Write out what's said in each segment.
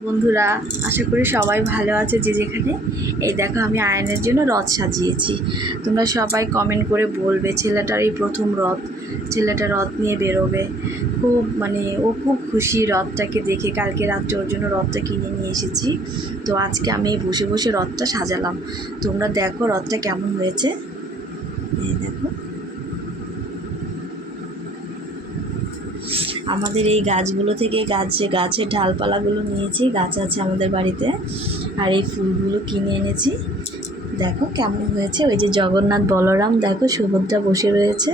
বন্ধুরা, আশা করি সবাই ভালো আছে যে যেখানে। এই দেখো, আমি আয়নের জন্য রথ সাজিয়েছি। তোমরা সবাই কমেন্ট করে বলবে ছেলেটার এই প্রথম রথ, ছেলেটা রথ নিয়ে বেরোবে। ও খুব খুশি রথটাকে দেখে। কালকে রাত্রে ওর জন্য রথটা কিনে নিয়ে এসেছি। তো আজকে আমি বসে বসে রথটা সাজালাম। তোমরা দেখো রথটা কেমন হয়েছে। এই দেখো, আমাদের এই গাছগুলো থেকে গাছের ডালপালাগুলো নিয়েছি। গাছ আছে আমাদের বাড়িতে, আর এই ফুলগুলো কিনে এনেছি। দেখো কেমন হয়েছে। ওই যে জগন্নাথ বলরাম, দেখো সুভদ্রা বসে রয়েছে।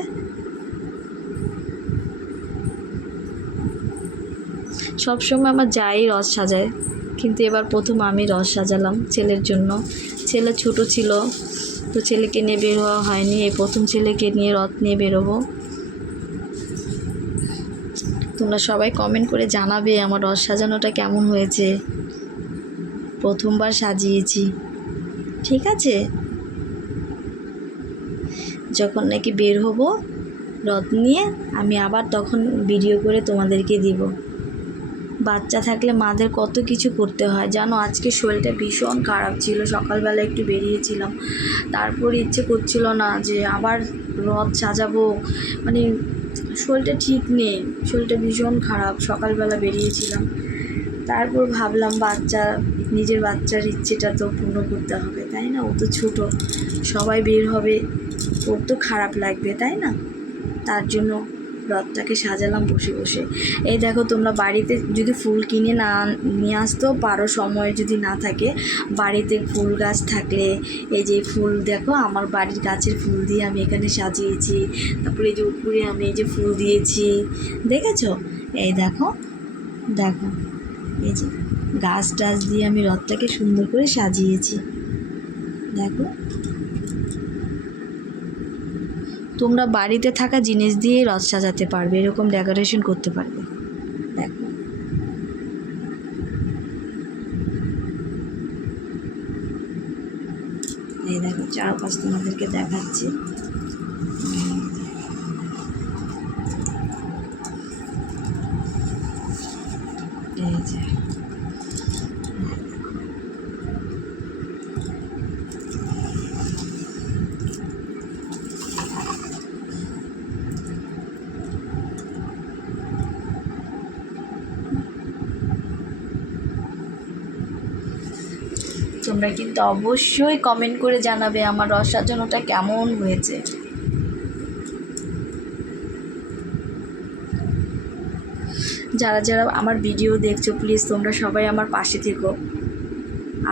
সবসময় আমার যাই রথ সাজায়, কিন্তু এবার প্রথম আমি রথ সাজালাম ছেলের জন্য। ছেলে ছোট ছিল, তো ছেলেকে নিয়ে বের হওয়া হয়নি। এই প্রথম ছেলেকে নিয়ে রথ নিয়ে বেরোবো। তোমরা সবাই কমেন্ট করে জানাবে আমার রথ সাজানোটা কেমন হয়েছে। প্রথমবার সাজিয়েছি, ঠিক আছে। যখন নাকি বের হব রথ নিয়ে, আমি আবার তখন ভিডিও করে তোমাদেরকে দিব। বাচ্চা থাকলে মাদের কত কিছু করতে হয় জানো। আজকে শরীরটা ভীষণ খারাপ ছিল, সকালবেলা একটু বেরিয়েছিলাম, তারপর ইচ্ছে করছিল না যে আবার রথ সাজাবো। শরীরটা ঠিক নেই, শরীরটা ভীষণ খারাপ। সকালবেলা বেরিয়েছিলাম, তারপর ভাবলাম নিজের বাচ্চার ইচ্ছেটা তো পূর্ণ করতে হবে, তাই না। ও তো ছোটো, সবাই বের হবে, ওর তো খারাপ লাগবে, তাই না। তার জন্য রথটাকে সাজালাম বসে বসে। এই দেখো, তোমরা বাড়িতে যদি ফুল কিনে না নিয়ে আসতেও পারো, সময় যদি না থাকে, বাড়িতে ফুল গাছ থাকলে, এই যে ফুল দেখো, আমার বাড়ির গাছের ফুল দিয়ে আমি এখানে সাজিয়েছি। তারপরে এই যে উপরে আমি এই যে ফুল দিয়েছি, দেখেছো। এই দেখো দেখো, এই যে গাছ টাছ দিয়ে আমি রথটাকে সুন্দর করে সাজিয়েছি, দেখো। তোমরা বাড়িতে থাকা জিনিস দিয়ে রথ সাজাতে পারবে, এরকম ডেকোরেশন করতে পারবে। দেখো, এই দেখো চারপাশ তোমাদেরকে দেখাচ্ছি। এই যে তোমরা কিন্তু অবশ্যই কমেন্ট করে জানাবে আমার রথ সাজানোটা কেমন হয়েছে। যারা যারা আমার ভিডিও দেখছো, প্লিজ তোমরা সবাই আমার পাশে থেকো।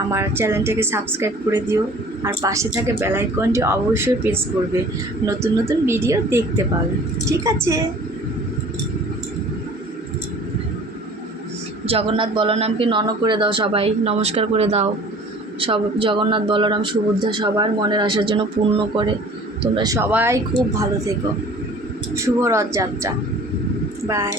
আমার চ্যানেলটাকে সাবস্ক্রাইব করে দিও, আর পাশে থাকে বেল আইকনটি অবশ্যই প্রেস করবে, নতুন নতুন ভিডিও দেখতে পাবে, ঠিক আছে। জগন্নাথ বলরামকে নন করে দাও, সবাই নমস্কার করে দাও। সব জগন্নাথ বলরাম সুভদ্রা সবার মনের আশার জন্য পূর্ণ করে। তোমরা সবাই খুব ভালো থেকো। শুভ রথযাত্রা, বাই।